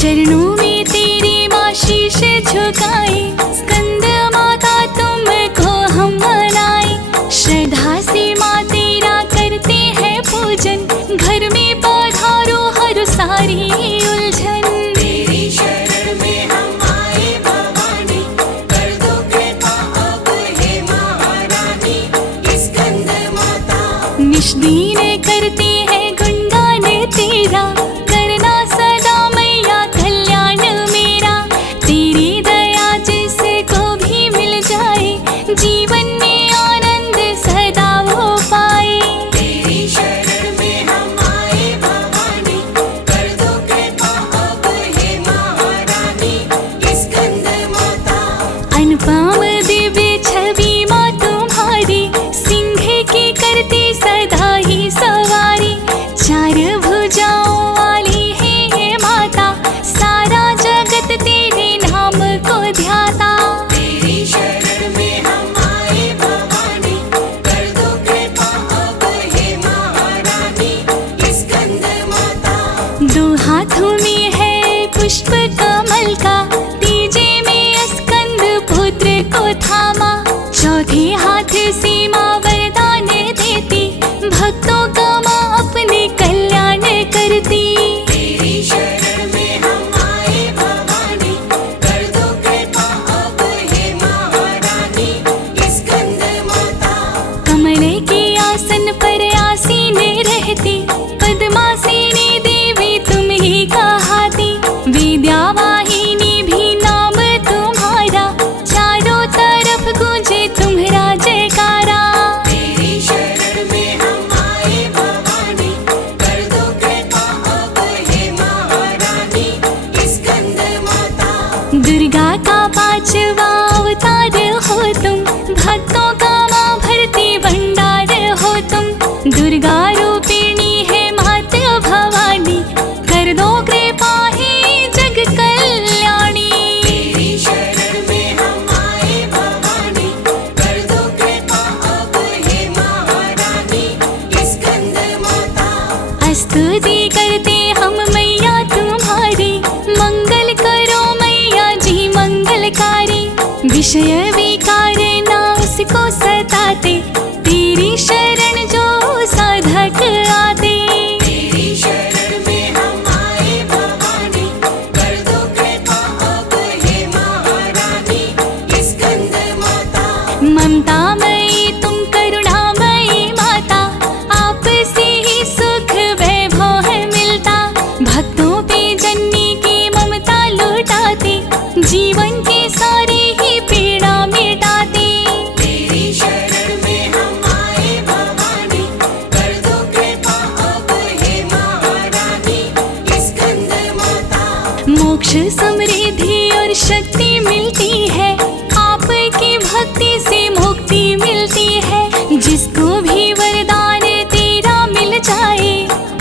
चरणों में तेरे माँ शीश झुकाए, स्कंद माता तुमको हम मनाए। श्रद्धा से माँ तेरा करते हैं पूजन, घर में पधारो हर सारी उलझन। तेरी शरण में हम आए भवानी, कर दो कृपा अब हे महारानी। स्कंद माता निश दिन करते हैं गुणगान तेरा, करना सदा मैया कल्याण मेरा। तेरी दया जिसको भी मिल जाए, जीवन में आनंद सदा वो पाए। तेरी शरण में हम आए भवानी, कर दो कृपा अब हे महारानी। स्कंद माता अनुपम दिव्य छवि माँ तुम्हारी, सिंह की करती सदा ही सवारी। चार भुजाओं वाली है ये माता, सारा जगत तेरे नाम को ध्याता। तेरी शरण में हम आए भवानी, कर दो कृपा अब हे महारानी। स्कंद माता दो हाथों में है पुष्प कमल का, तीजे में स्कंद पुत्र को थामा। चौथे हाथ से माँ वरदान देती, भक्तों का माँ अपने कल्याण करती। तेरी शरण में हम आए भवानी, कर दो कृपा अब हे महारानी। स्कंद माता कमल के आसन पर आसीन रहती, पद्मासीनी देवी तुम ही कहाती। विद्यावाहिनी भी नाम तुम्हारा, चारों तरफ गूंजे तुम्हारा जयकारा। तेरी शरण में हम आए भवानी, कर दो कृपा अब हे महारानी। स्कंद माता दुर्गा का पांचवा अवतार हो तुम, भक्तों का माँ भरती भंडार हो तुम। दुर्गा रूपिणी है माता भवानी, कर दो कृपा है जग कल्याणी। तेरी शरण में हम आए भवानी, कर दो कृपा अब हे महारानी। स्कंद माता स्तुति करते हम मैया तुम्हारी, मंगल करो मैया जी मंगलकारी। विषय विकार ना उसको सताते, तेरी शरण जो साधक आते। तेरी शरण में हम आए भवानी, कर दो कृपा अब हे महारानी। स्कंद माता ममतामयी तुम करुणामयी माता, आपसे ही सुख वैभव है मिलता। भक्तों पे जननी की ममता लौटाते, जीवन के सारे ही पीड़ा मिटाते। तेरी शरण में हम आए भवानी, कर दो कृपा अब हे महारानी। स्कंद माता मोक्ष समृद्धि और शक्ति मिलती है, आपकी भक्ति से मुक्ति मिलती है। जिसको भी वरदान तेरा मिल जाए,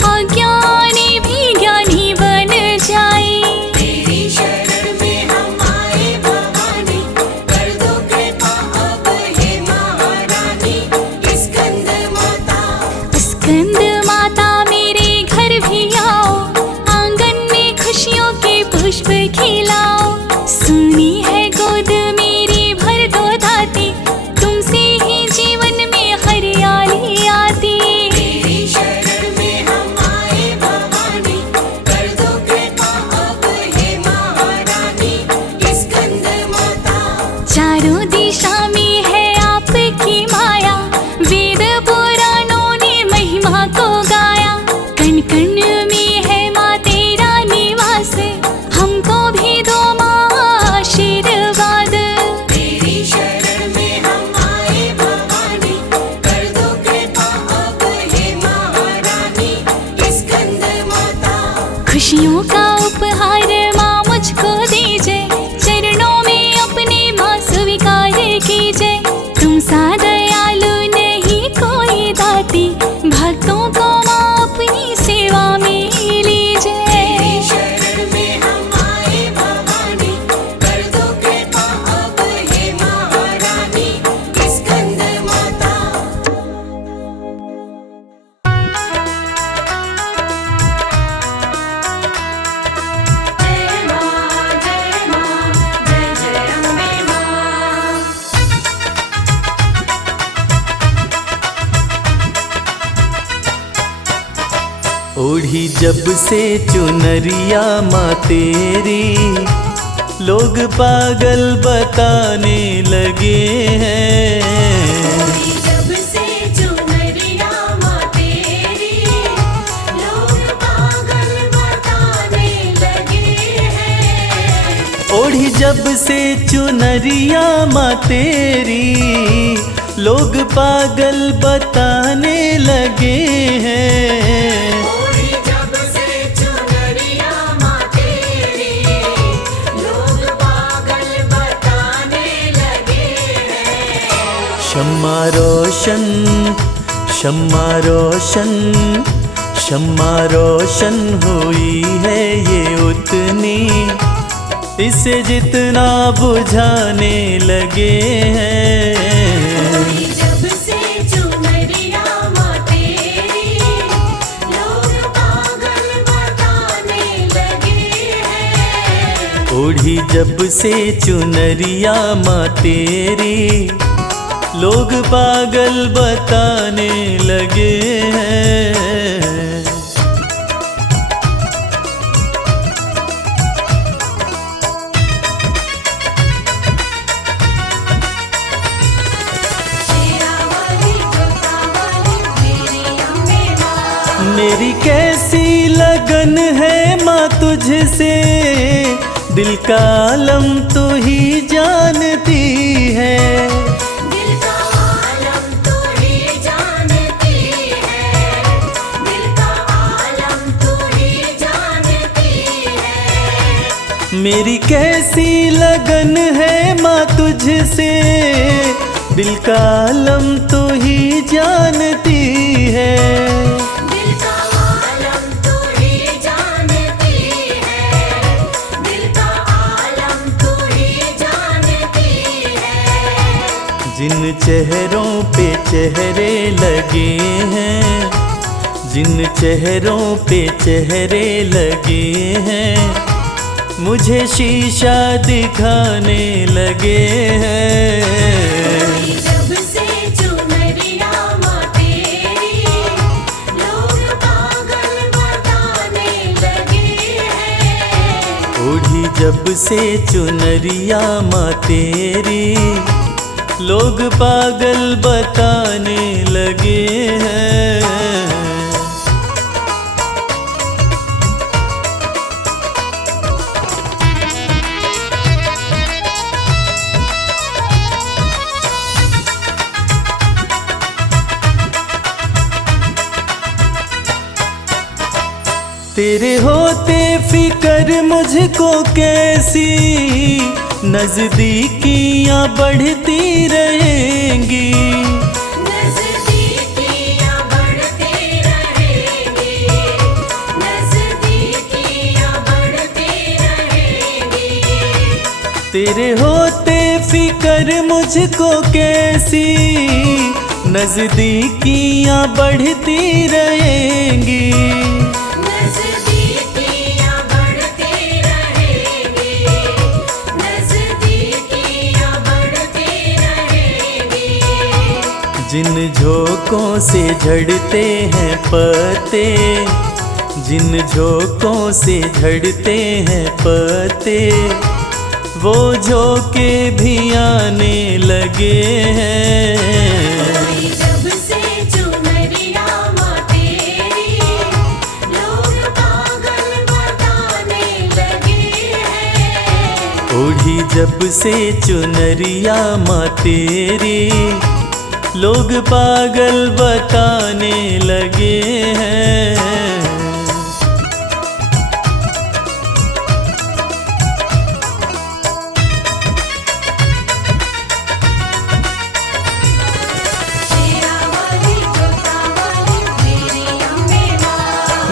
अज्ञानी भी ज्ञानी बन जाए। तेरी शरण में हम आए भवानी, कर दो कृपा अब हे महारानी। स्कंद माता स्कंद माता मेरे घर भी आओ, आंगन में खुशियों के पुष्प खिलाओ। सुनी है गोद मेरी भर दो दाती, तुमसे ही जीवन में हरियाली आती। तेरी शरण में हम आए भवानी, कर दो कृपा अब हे महारानी। स्कंद माता चारों दिशा में है आपकी माया, वेद पुराणों ने महिमा को गाया। कण कण में है माँ तेरा निवास, हमको भी दो माँ आशीर्वाद। तेरी शरण में हम आए भवानी, कर दो कृपा अब हे महारानी। स्कंद माता खुशियों का उपहार माँ मुझको दीजिए, चरणों में अपने माँ स्वीकार कीजिए। तुम सा दयालु नहीं कोई दाती, भक्तों को माँ अपनी सेवा में लीजिए। तेरी शरण में हम आए भवानी, कर दो कृपा अब हे महारानी। स्कंद माता जय जब से चुनरिया माँ तेरी लोग पागल बताने लगे हैं। जब से चुनरिया माँ तेरी लोग पागल बताने लगे हैं। ओढ़ी जब से चुनरिया माँ तेरी लोग पागल बताने लगे हैं। ओढ़ी जब से चुनरिया माँ तेरी लोग पागल बताने लगे हैं। शम्मा रोशन शम्मा रोशन शम्मा रोशन हुई है ये उतनी, इसे जितना बुझाने लगे हैं। जब से चुनरिया माँ तेरी लोग पागल बताने लगे हैं। ओढ़ी जब से चुनरिया माँ तेरी लोग पागल बताने लगे हैं। मेरी कैसी लगन है माँ तुझसे, दिल का आलम तू ही जानती है। दिल का आलम तू ही जानती है। दिल का आलम तू ही जानती है। मेरी कैसी लगन है माँ तुझसे, दिल का आलम तू ही जानती है। दिल का आलम तू ही जानती है। दिल का आलम तू ही जानती है। जिन चेहरों पे चेहरे लगे हैं, जिन चेहरों पे चेहरे लगे हैं, मुझे शीशा दिखाने लगे हैं। जब से चुनरिया माँ तेरी लोग पागल बताने लगे हैं। ओढ़ी जब से चुनरिया माँ तेरी लोग पागल बताने लगे हैं। तेरे होते फिक्र मुझको कैसी नजदीकियां बढ़ती रहेंगी। नजदीकियां बढ़ती रहेंगी। नजदीकियां बढ़ती रहेंगी। तेरे होते फिक्र मुझको कैसी नजदीकियां बढ़ती रहेंगी। नजदीकियां बढ़ती रहेंगी। नजदीकियां बढ़ती रहेंगी। जिन झोंकों से झड़ते हैं पत्ते, जिन झोंकों से झड़ते हैं पत्ते, वो झोंके भी आने लगे हैं। जब से चुनरिया माँ तेरी लोग पागल बताने लगे हैं। ओढ़ी जब से चुनरिया माँ तेरी लोग पागल बताने लगे हैं।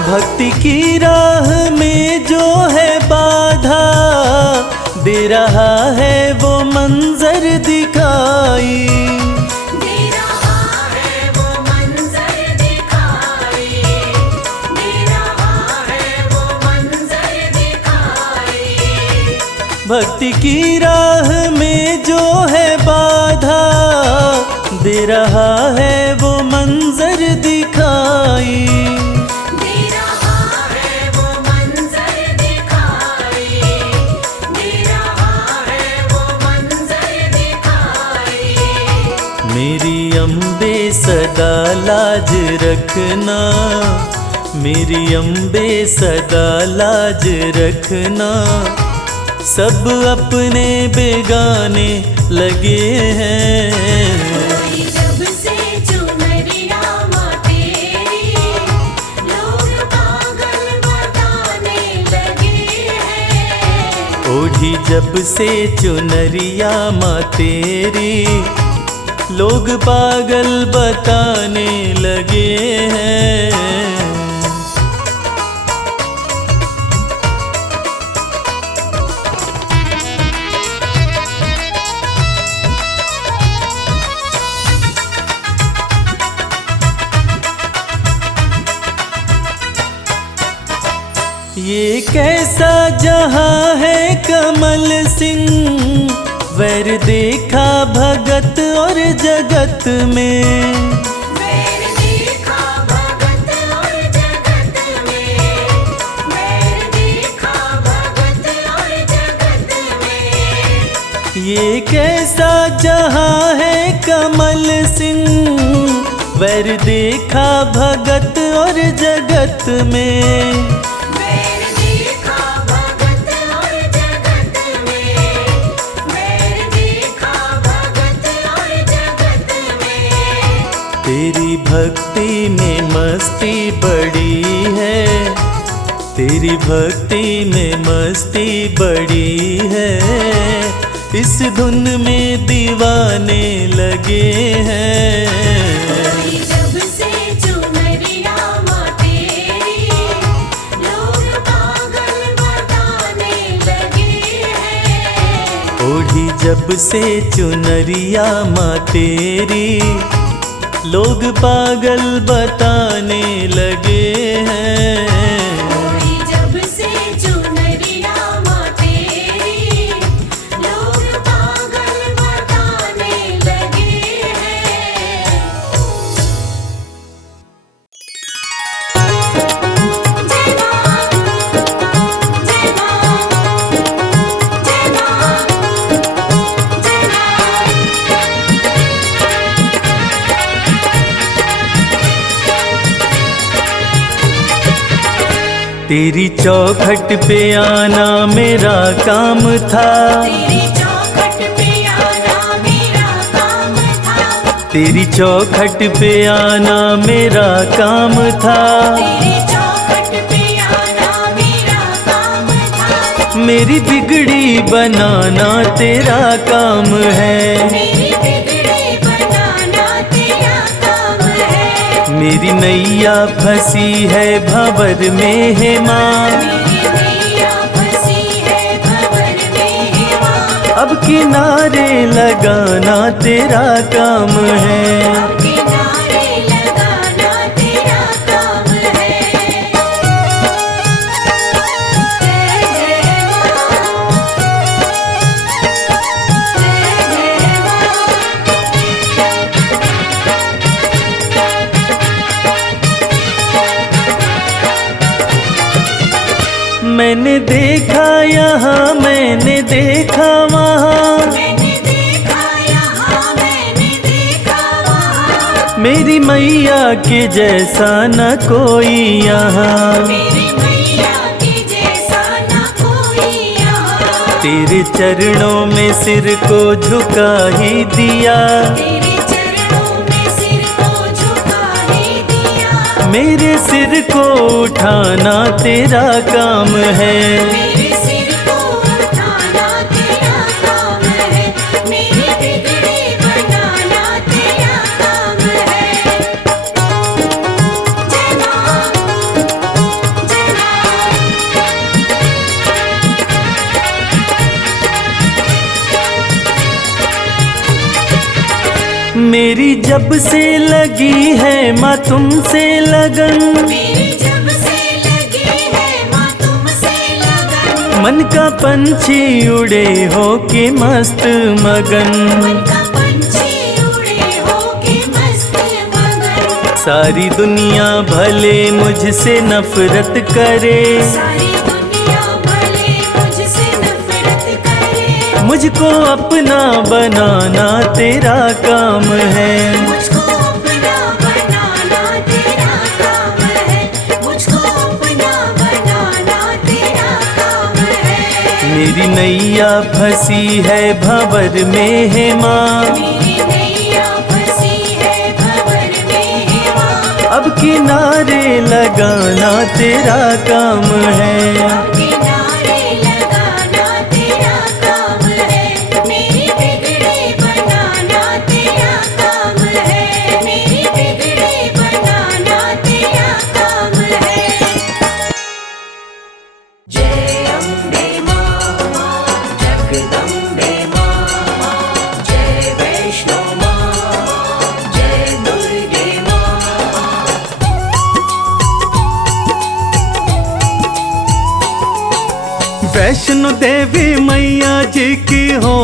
भक्ति की राह में जो है बाधा, दे रहा है वो मंजर दिखाई। दे रहा है वो मंजर दिखाई। दे रहा है वो मंजर दिखाई। भक्ति की राह में जो है बाधा, दे रहा है वो मंजर दिखाई। दे रहा है सदा लाज रखना, मेरी अम्बे सदा लाज रखना। सब अपने बेगाने लगे हैं। जब से चुनरिया माँ तेरी, लोग पागल बताने लगे हैं। ओढ़ी जब से चुनरिया माँ तेरी, लोग पागल बताने लगे हैं। ये कैसा जहां है कमल सिंह, वैर देखा भगत और जगत में। वैर देखा भगत और जगत में, वैर देखा भगत और जगत में। ये कैसा जहां है कमल सिंह, वैर देखा भगत और जगत में। तेरी भक्ति में मस्ती बड़ी है, तेरी भक्ति में मस्ती बड़ी है। इस धुन में दीवाने लगे हैं। जब से चुनरिया माँ तेरी, लोग पागल बताने लगे हैं। ओढ़ी जब से चुनरिया माँ तेरी, लोग पागल बताने लगे हैं। जब से चुनरिया माँ तेरी, लोग पागल बताने लगे हैं। जय माँ, जय माँ, जय माँ, जय माँ। तेरी चौखट पे आना मेरा काम था, तेरी चौखट पे आना मेरा काम था। तेरी चौखट पे आना मेरा काम था। तेरी चौखट पे आना मेरा काम था। मेरी बिगड़ी बनाना तेरा काम है, मेरी बिगड़ी बनाना तेरा काम है। मेरी नैया फंसी है भंवर में है माँ, मेरी नैया फंसी है भंवर में है माँ। अब किनारे लगाना तेरा काम है। अब किनारे लगाना तेरा काम है। जय जय माँ, जय जय माँ। मैंने देखा यहाँ मैंने देखा वहाँ, मैंने देखा यहाँ मैंने देखा वहाँ। मेरी मैया के जैसा न कोई यहाँ। मेरी मैया के जैसा न कोई यहाँ। तेरे चरणों में सिर को झुका ही दिया, तेरे चरणों में सिर को झुका ही दिया। मेरे सिर को उठाना तेरा काम है। मेरे सिर को उठाना तेरा काम है। मेरी बिगड़ी बनाना तेरा काम है। जय माँ, जय माँ। मेरी जब से लगी है माँ तुमसे लगन, मेरी जब से लगी है माँ तुमसे लगन। मन का पंछी उड़े हो के मस्त मगन। मन का पंछी उड़े होके मस्त मगन। सारी दुनिया भले मुझसे नफरत करे, सारी दुनिया भले मुझसे नफरत करे। मुझको अपना बनाना तेरा काम है। मुझको अपना मेरी नैया फंसी है भंवर में है माँ, मेरी नैया फंसी है भंवर में है माँ। अब किनारे लगाना तेरा काम है, किनारे लगाना तेरा काम है, मेरी बिगड़ी बनाना तेरा काम है, मेरी बिगड़ी बनाना तेरा काम है। जय अम्बे माँ, जगदम्बे माँ, जय वैष्णो माँ, जय दुर्गे माँ। वैष्णो देवी मैया जी की हो,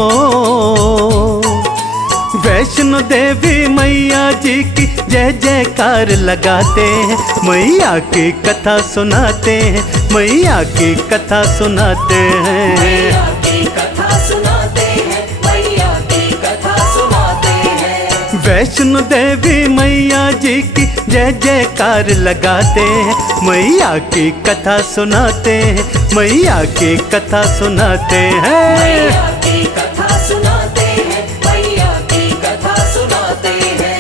वैष्णो देवी मैया जी की जय जयकार लगाते हैं, मैया की कथा सुनाते हैं, मैया की कथा सुनाते हैं। मैया की कथा सुनाते हैं, मैया की कथा सुनाते हैं। वैष्णो देवी मैया जी की जय जयकार लगाते हैं, मैया की कथा सुनाते हैं, मैया की कथा सुनाते हैं। मैया की कथा सुनाते हैं, मैया की कथा सुनाते हैं।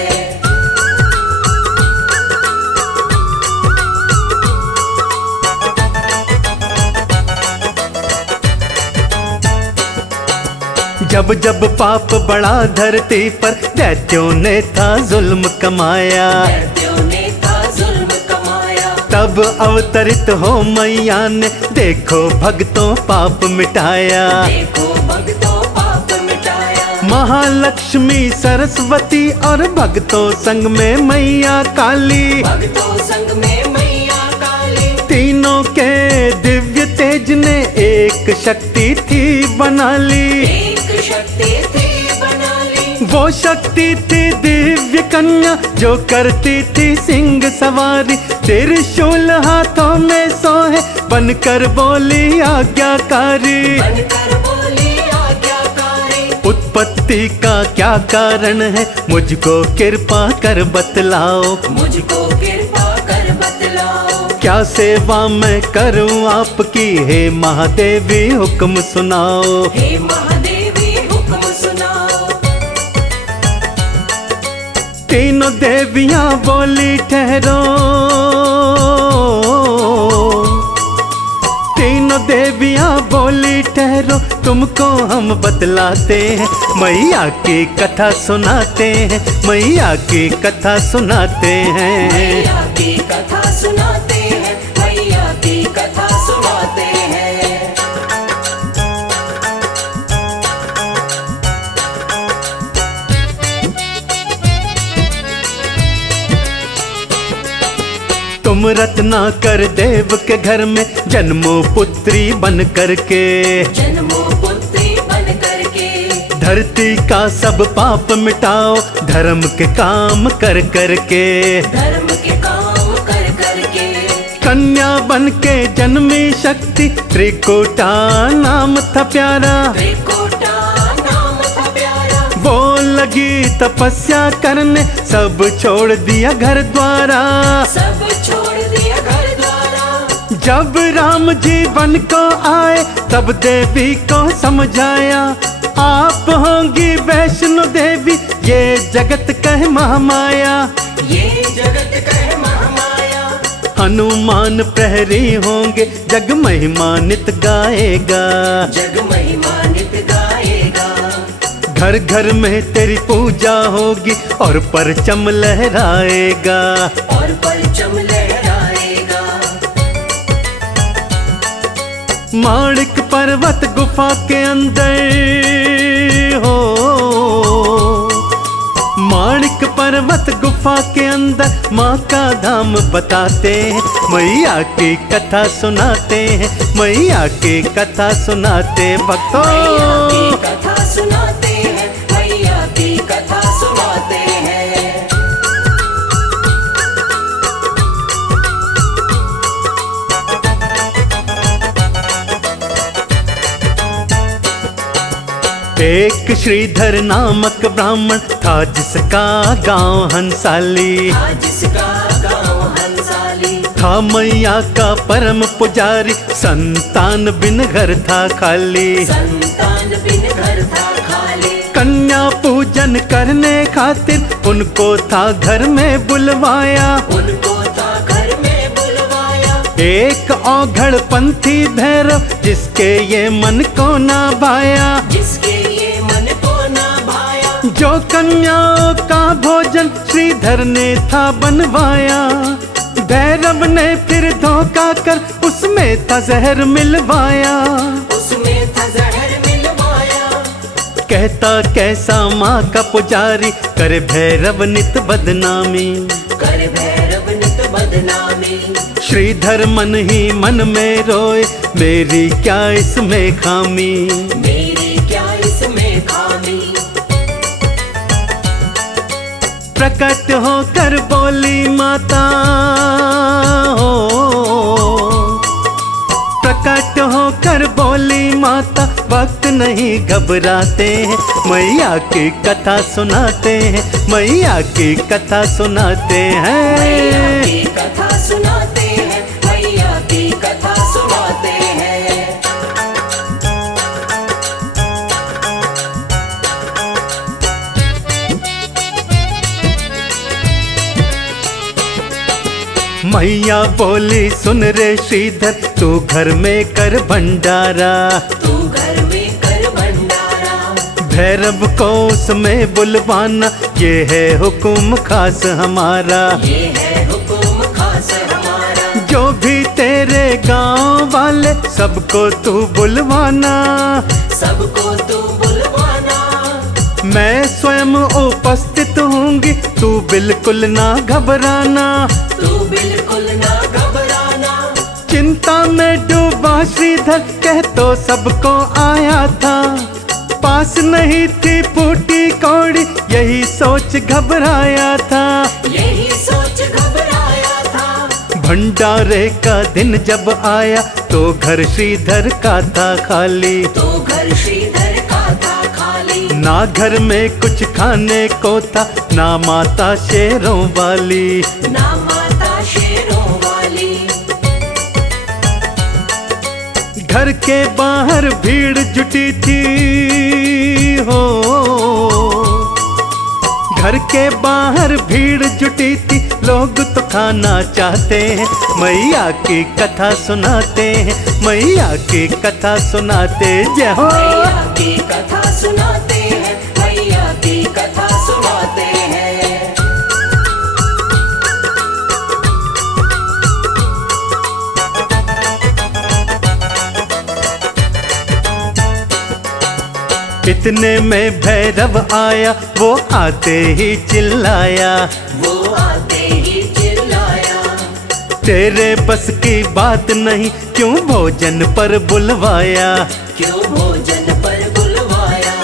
जब जब पाप बढ़ा धरती पर दैत्यों ने था जुल्म कमाया, दैत्यों ने था जुल्म कमाया, तब अवतरित हो मैया ने देखो भक्तों पाप मिटाया। देखो भक्तों पाप मिटाया। महालक्ष्मी सरस्वती और भक्तों संग में मैया काली, भक्तों संग में मैया काली, तीनों के दिव्य तेज ने एक शक्ति थी बना ली। एक शक्ति थी बना ली। वो शक्ति थी दिव्य कन्या जो करती थी सिंह सवारी, त्रिशूल हाथों में सोहे बनकर बोली आज्ञाकारी। बनकर बोली आज्ञाकारी। उत्पत्ति का क्या कारण है मुझको कृपा कर बतलाओ, मुझको कृपा कर बतलाओ। क्या सेवा मैं करूं आपकी, हे महादेवी हुक्म सुनाओ। हे महादेवी हुक्म सुनाओ। तीनों देवियां बोली ठहरो, तीनों देवियां बोली ठहरो, तुमको हम बतलाते हैं, मैया की कथा सुनाते हैं, मैया की कथा सुनाते हैं। मैया की कथा सुनाते हैं, मैया की कथा सुनाते हैं। तुम रत्नाकर देव के घर में जन्मो पुत्री बन करके, जन्मो पुत्री बन करके, धरती का सब पाप मिटाओ धर्म के काम कर करके। धर्म के काम कर करके, कन्या बन के जन्मी शक्ति, त्रिकुटा नाम था प्यारा। त्रिकुटा नाम था प्यारा। वो लगी तपस्या करने, सब छोड़ दिया घर द्वारा। सब छोड़ दिया घर द्वारा। जब राम जी बन को आए तब देवी को समझाया, आप होंगी वैष्णो देवी ये जगत कह महामाया। ये जगत कह महामाया। हनुमान प्रहरी होंगे जग महिमानित गाएगा, जग महिमानित गाएगा। घर घर में तेरी पूजा होगी और परचम लहराएगा। और परचम लहराएगा। माणिक पर्वत गुफा के अंदर हो, माणिक पर्वत गुफा के अंदर माँ का धाम बताते हैं, मैया की कथा सुनाते हैं, मैया की कथा सुनाते भक्तों। मैया की कथा सुनाते हैं, मैया की कथा सुनाते हैं। एक श्रीधर नामक ब्राह्मण था जिसका गांव हंसाली, जिसका गाँव हंसाली। था मैया का परम पुजारी, संतान बिन घर था खाली। संतान बिन घर था खाली। कन्या पूजन करने खातिर उनको था घर में बुलवाया। उनको था घर में बुलवाया। एक औघड़ पंथी भैरव जिसके ये मन को ना भाया। जिसके ये मन को ना भाया। जो कन्याओं का भोजन श्रीधर ने था बनवाया। भैरव ने फिर धोखा कर उसमें था जहर मिलवाया। उसमें था जहर मिलवाया। कहता कैसा माँ का पुजारी, करे भैरव नित बदनामी। कर भैरव नित बदनामी। श्रीधर मन ही मन में रोए, मेरी क्या इसमें खामी। मेरी क्या इसमें खामी। प्रकट होकर बोली माता हो, प्रकट होकर बोली माता, वक्त नहीं घबराते हैं, मैया की कथा सुनाते हैं, मैया की कथा सुनाते मैया हैं। की कथा सुनाते हैं। मैया की कथा सुनाते हैं। मैया बोली सुन रे श्रीधर, तू घर में कर भंडारा। तू घर में कर भंडारा। भैरव को उसमें बुलवाना, ये है हुक्म खास हमारा। ये है हुक्म खास हमारा। जो भी तेरे गांव वाले सबको तू बुलवाना। सबको तू बुलवाना। मैं स्वयं उपस्थित होंगी, तू बिल्कुल ना घबराना। तू बिल्कुल ना घबराना। चिंता में डूबा श्रीधर कह तो सबको आया था। पास नहीं थी फूटी कौड़ी, यही सोच घबराया था। यही सोच घबराया था। भंडारे का दिन जब आया तो घर श्रीधर का था खाली। तो घर श्रीधर का था खाली। ना घर में कुछ खाने को था, ना माता शेरों वाली। ना माता शेरों वाली। घर के बाहर भीड़ जुटी थी हो, घर के बाहर भीड़ जुटी थी, लोग तो खाना चाहते हैं, मैया की कथा सुनाते हैं, मैया की कथा सुनाते। जय हो। मैया की कथा सुनाते हैं। मैया की कथा सुनाते हैं। इतने में भैरव आया, वो आते ही चिल्लाया। वो आते ही चिल्लाया। तेरे बस की बात नहीं, क्यों भोजन पर बुलवाया। क्यों भोजन पर बुलवाया।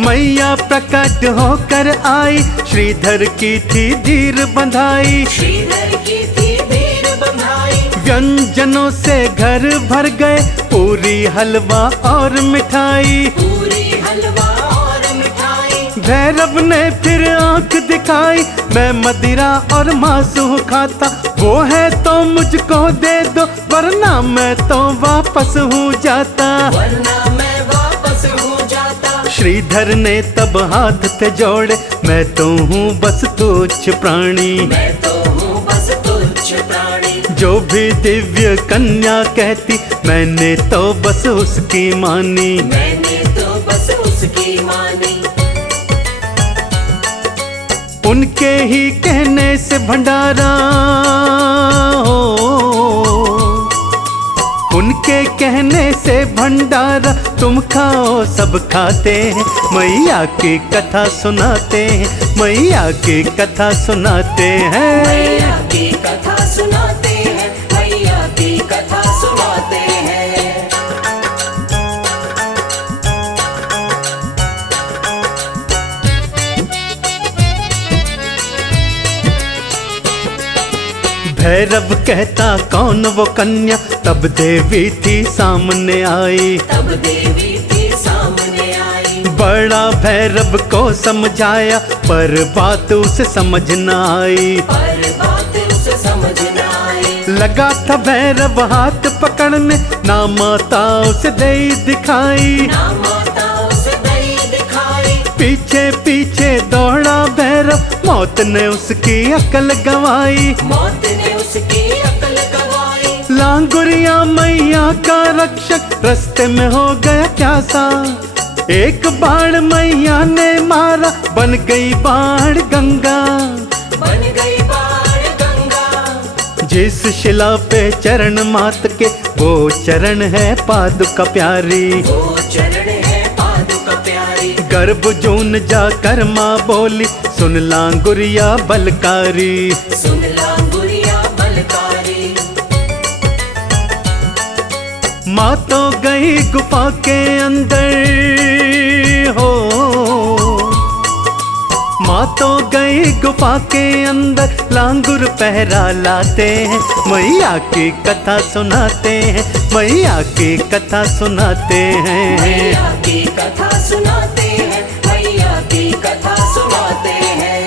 मैया प्रकट होकर आई, श्रीधर की थी धीर बंधाई। श्रीधर की थी धीर बंधाई। व्यंजनों से घर भर गए, पूरी हलवा और मिठाई। पूरी हलवा और मिठाई। भैरव ने फिर आंख दिखाई, मैं मदिरा और मांसू खाता, वो है तो मुझको दे दो, वरना मैं तो वापस हूँ जाता। वरना मैं वापस हूँ जाता। श्रीधर ने तब हाथ थे जोड़े, मैं तो हूँ बस तुच्छ प्राणी। मैं तो हूँ बस तुच्छ प्राणी। जो भी दिव्य कन्या कहती, मैंने तो बस उसकी मानी। मैंने तो बस उसकी मानी। उनके ही कहने से भंडारा हो, उनके कहने से भंडारा, तुम खाओ सब खाते हैं, मैया की कथा सुनाते हैं, मैया की कथा सुनाते हैं। मैया की कथा सुनाते हैं। मैया की कथा सुनाते हैं। भैरव कहता कौन वो कन्या, तब देवी थी सामने आई। तब देवी थी सामने आई। बड़ा भैरव को समझाया, पर बात उसे समझ न आई। पर बात उसे समझ न आई। लगा था भैरव हाथ पकड़ने, ना माता उसे दे दिखाई। ना माता उसे दई दिखाई। पीछे पीछे दौड़ा भैरव, मौत ने उसकी अकल गंवाई। मौत ने उसकी अकल गंवाई। लांगुरिया मैया का रक्षक रास्ते में हो गया प्यासा। एक बाण मैया ने मारा, बन गई बाण गंगा। बन गई बाण गंगा। जिस शिला पे चरण मात के, वो चरण है पादुका प्यारी। वो चरण है पादुका प्यारी। गर्भ जून जाकर माँ बोली, सुन लांगुरिया बलकारी। सुन लांगुरिया बलकारी। माँ तो गई गुफा के अंदर हो, माँ तो गई गुफा के अंदर। लांगुर पहरा लाते हैं, मैया की कथा सुनाते हैं, मैया की कथा सुनाते हैं। मैया की कथा सुनाते हैं, मैया की कथा सुनाते हैं।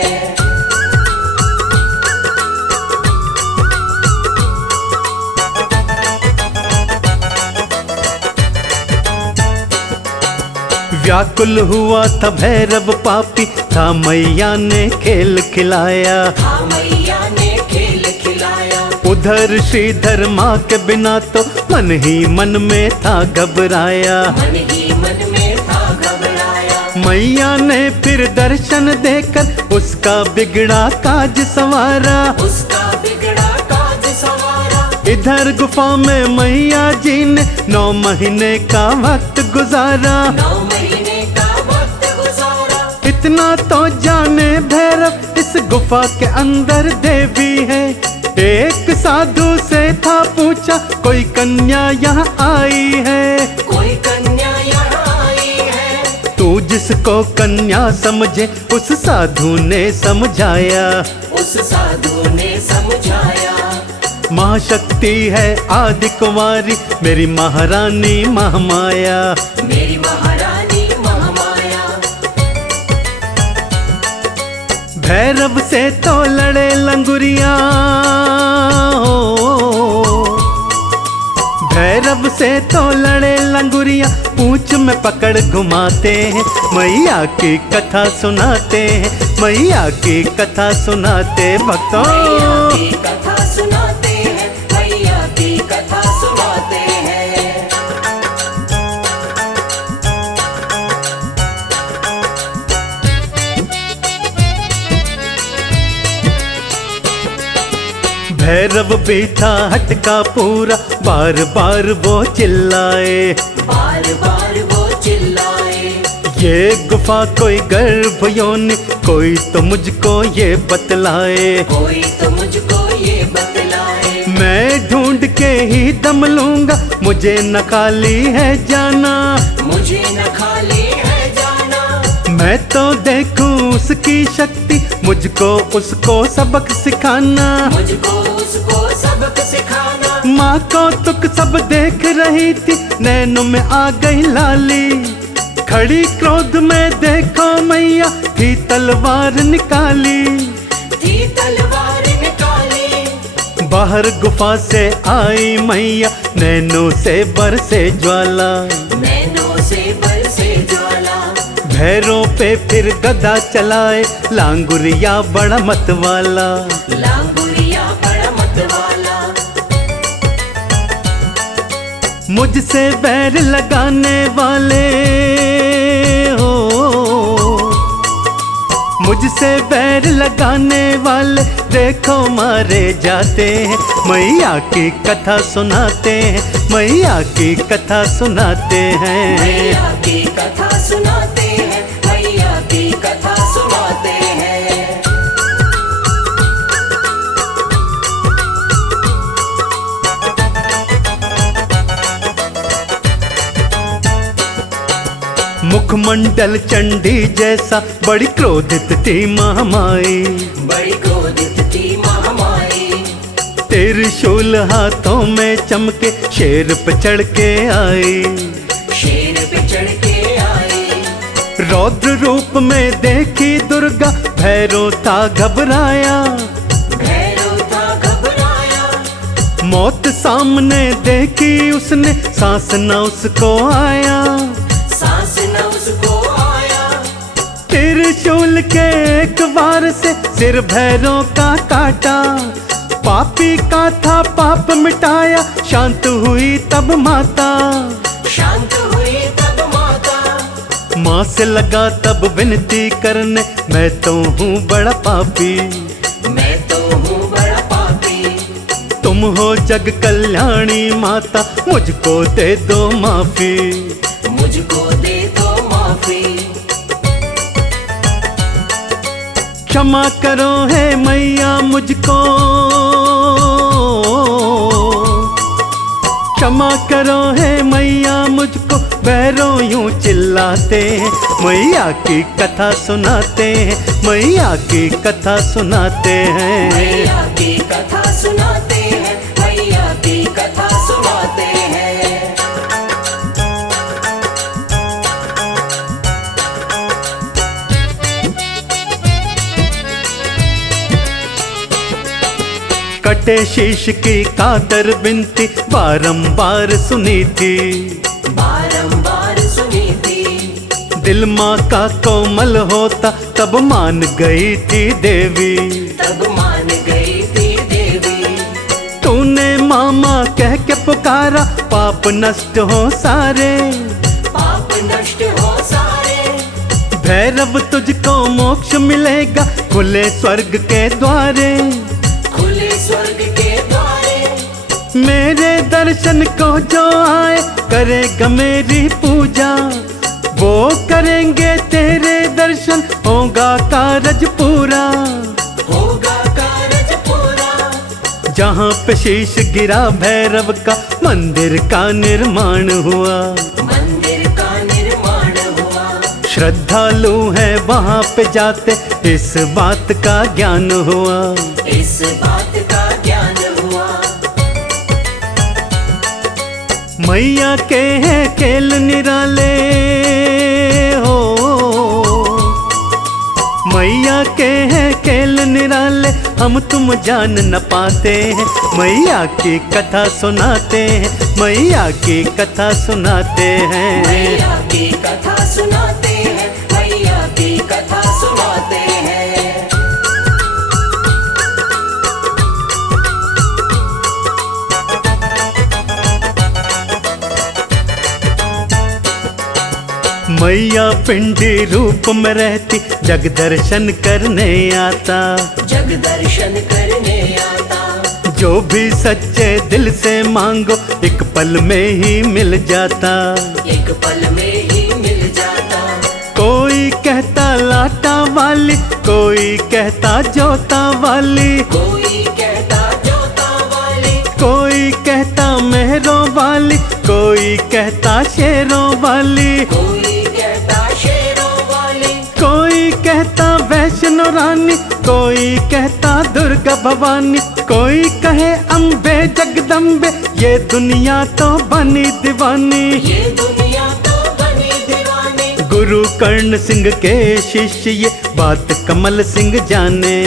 व्याकुल हुआ था भैरव पापी, था मैया ने खेल खिलाया। हाँ मैया ने खेल खिलाया। उधर श्रीधर माँ के बिना तो मन ही मन में था घबराया। मन ही मन में था घबराया। मैया ने फिर दर्शन देकर उसका बिगड़ा काज संवारा। उसका बिगड़ा काज संवारा। इधर गुफा में मैया जी ने 9 महीने का वक्त गुजारा। 9 महीने का वक्त गुजारा। इतना तो जाने भैरव, इस गुफा के अंदर देवी है। एक साधु से था पूछा, कोई कन्या यहाँ आई है। कोई कन्या यहाँ आई है। तू जिसको कन्या समझे, उस साधु ने समझाया। उस साधु ने समझाया। महाशक्ति है आदि कुमारी, मेरी महारानी महामाया। मेरी महारानी महामाया। भैरव से तो लड़े लंगुरिया हो, भैरव से तो लड़े लंगुरिया। पूंछ में पकड़ घुमाते हैं, मैया की कथा सुनाते हैं, मैया की कथा सुनाते भक्तों। मैया की कथा सुनाते हैं, मैया की कथा सुनाते हैं। भैरव भी था हटका पूरा, बार बार वो चिल्लाए। बार बार वो चिल्लाए। ये गुफा कोई गर्भ योनि, कोई तो मुझको ये बतलाए। कोई तो मुझको ये बतलाए। मैं ढूंढ के ही दम लूंगा, मुझे न खाली है जाना। मुझे न खाली है जाना। मैं तो देखूं उसकी शक्ति, मुझको उसको सबक सिखाना। मुझको उसको सबक सिखाना। माँ को तुक सब देख रही थी, नैनों में आ गई लाली। खड़ी क्रोध में देखो मैया, थी तलवार निकाली। थी तलवार निकाली। बाहर गुफा से आई मैया, नैनों से बरसे ज्वाला। नैनों से बरसे ज्वाला। भैरों पे फिर गदा चलाए, लांगुरिया बड़ा मत वाला। लांगुरिया बड़ा मत वाला। मुझसे बैर लगाने वाले हो, मुझसे बैर लगाने वाले देखो मारे जाते हैं। मैया की कथा सुनाते हैं, मैया की कथा सुनाते हैं। मैया की कथा सुनाते हैं, मैया की कथा सुनाते हैं। मुखमंडल चंडी जैसा, बड़ी क्रोधित थी महामाई। बड़ी क्रोधित थी महामाई। त्रिशूल हाथों में चमके, शेर पे चढ़ के आई। शेर पे चढ़ के आई। रौद्र रूप में देखी दुर्गा, भैरव था घबराया। भैरव था घबराया। सामने देखी उसने, सांस न उसको आया, सांस न उसको आया। त्रिशूल के एक वार से सिर भैरव का काटा, पापी का था पाप मिटाया, शांत हुई तब माता, शांत हुई तब माता। माँ से लगा तब विनती करने, मैं तो हूँ बड़ा पापी, मैं तो हूँ बड़ा पापी। तुम हो जग कल्याणी माता, मुझको दे दो माफी, मुझको दे दो माफी। क्षमा करो है मैया मुझको, क्षमा करो है मैया मुझको, भैरव यूं चिल्लाते हैं, मैया की कथा सुनाते हैं, मैया की कथा सुनाते हैं। मैया की कथा सुनाते हैं, मैया की कथा सुनाते हैं। कटे शीश की कातर बिनती बारंबार सुनी थी, बारंबार सुनी थी। दिल माँ का कोमल होता तब मान गई थी देवी, तब मान गई थी देवी। तूने मामा कह के पुकारा, पाप नष्ट हो सारे, पाप नष्ट हो सारे। भैरव तुझको मोक्ष मिलेगा, खुले स्वर्ग के द्वारे, खुले स्वर्ग के द्वारे। मेरे दर्शन को जो आए करेगा मेरी पूजा, वो करेंगे तेरे दर्शन, होगा कारज पूरा, होगा कारज पूरा। जहाँ पे शीश गिरा भैरव का, मंदिर का निर्माण हुआ, मंदिर का निर्माण हुआ। श्रद्धालु है वहाँ पे जाते, इस बात का ज्ञान हुआ, इस बात का ज्ञान हुआ। मैया के हैं खेल निराले हो, मैया के हैं खेल निराले, हम तुम जान न पाते हैं, मैया की कथा सुनाते हैं, मैया की कथा सुनाते हैं। मैया की कथा सुनाते हैं, मैया की कथा सुनाते हैं। मैया पिंडी रूप में रहती, जग दर्शन करने आता, जग दर्शन करने आता। जो भी सच्चे दिल से मांगो, एक पल में ही मिल जाता, एक पल में ही मिल जाता। कोई कहता लाटा वाली, कोई कहता जोता वाली, कोई कहता जोता वाली, कोई कहता मेहरों वाली, कोई कहता शेरों वाली, कोई कहता शेरों वाली, कोई कहता वैष्णो रानी, कोई कहता दुर्गा भवानी, कोई कहे अम्बे जगदम्बे, ये दुनिया तो बनी दीवानी, ये दुनिया तो बनी दीवानी। गुरु कर्ण सिंह के शिष्य ये बात कमल सिंह जाने,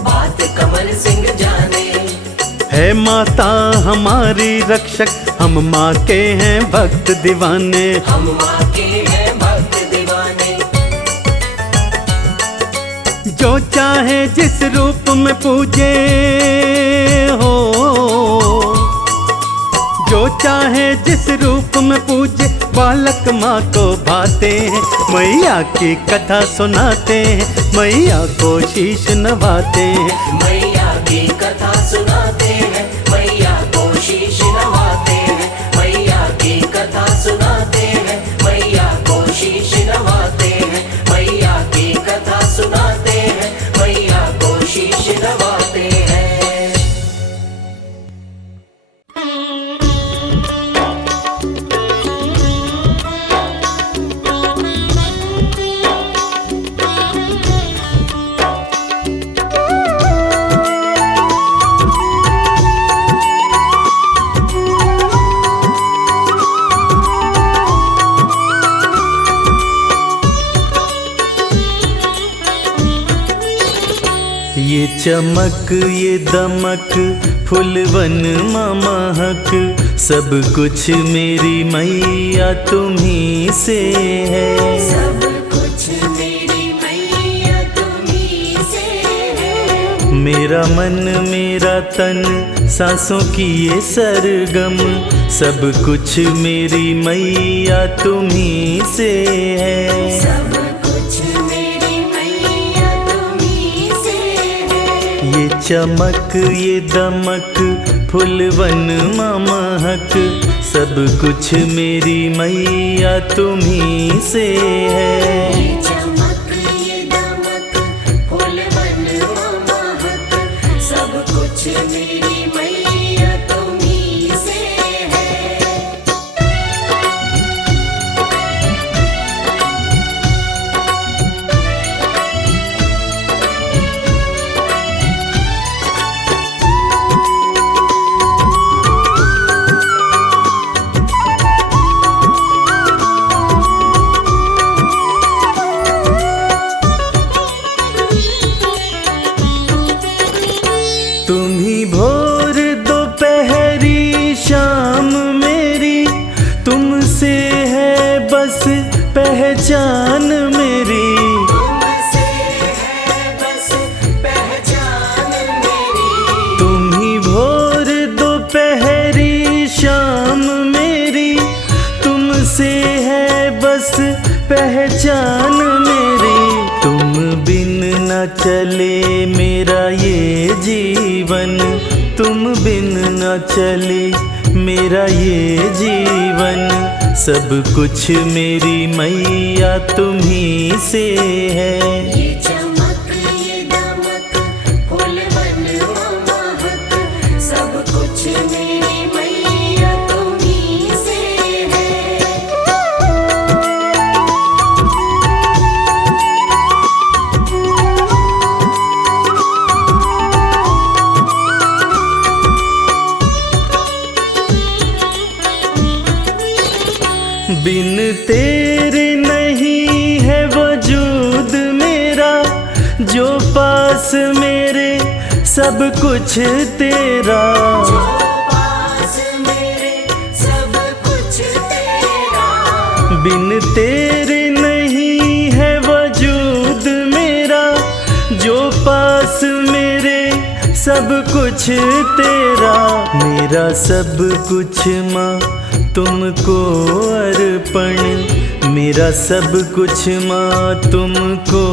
बात कमल सिंह जाने। है माता हमारी रक्षक, हम माँ के हैं भक्त दीवाने, हम माँ के हैं भक्त दीवाने। जो चाहे जिस रूप में पूजे हो, जो चाहे जिस रूप में पूजे, बालक माँ को भाते हैं, मैया की कथा सुनाते हैं, मैया को शीश नवाते हैं। मैया की कथा सुनाते हैं, मैया को शीश नवाते हैं, मैया की कथा सुनाते हैं, मैया को शीश नवाते हैं, मैया की कथा सुनाते हैं, मैया को शीश नवाते हैं। चमक ये दमक फूलवन महक, सब कुछ मेरी मैया तुम्ही से है। सब कुछ मेरी मैया तुम्ही से है। मेरा मन मेरा तन सांसों की ये सरगम, सब कुछ मेरी मैया तुम्ही से है। सब कुछ मेरी मैया तुम्ही से है। ये चमक ये दमक फूलवन महक, सब कुछ मेरी मैया तुम्ही से है। ये चमक ये दमक फूलवन महक, सब कुछ मेरी मैया तुम्ही से है। तुम्ही भोर दोपहरी शाम मेरी, तुमसे है बस पहचान मेरी। तुमसे है बस पहचान मेरी। तुम्ही भोर दोपहरी शाम मेरी, तुमसे है बस पहचान मेरी। तुम बिन न चले मेरा ये जीवन, तुम बिन न चले मेरा ये जीवन, सब कुछ मेरी मैया तुम्ही से है। ये चमक ये दमक फूलवन महक, सब कुछ मेरी मैया तुम्ही से है। बिन तेरे नहीं है वजूद मेरा, जो पास मेरे सब कुछ तेरा। जो पास मेरे सब कुछ तेरा। बिन तेरे नहीं है वजूद मेरा, जो पास मेरे सब कुछ तेरा। मेरा सब कुछ माँ तुमको अर्पण, मेरा सब कुछ माँ तुमको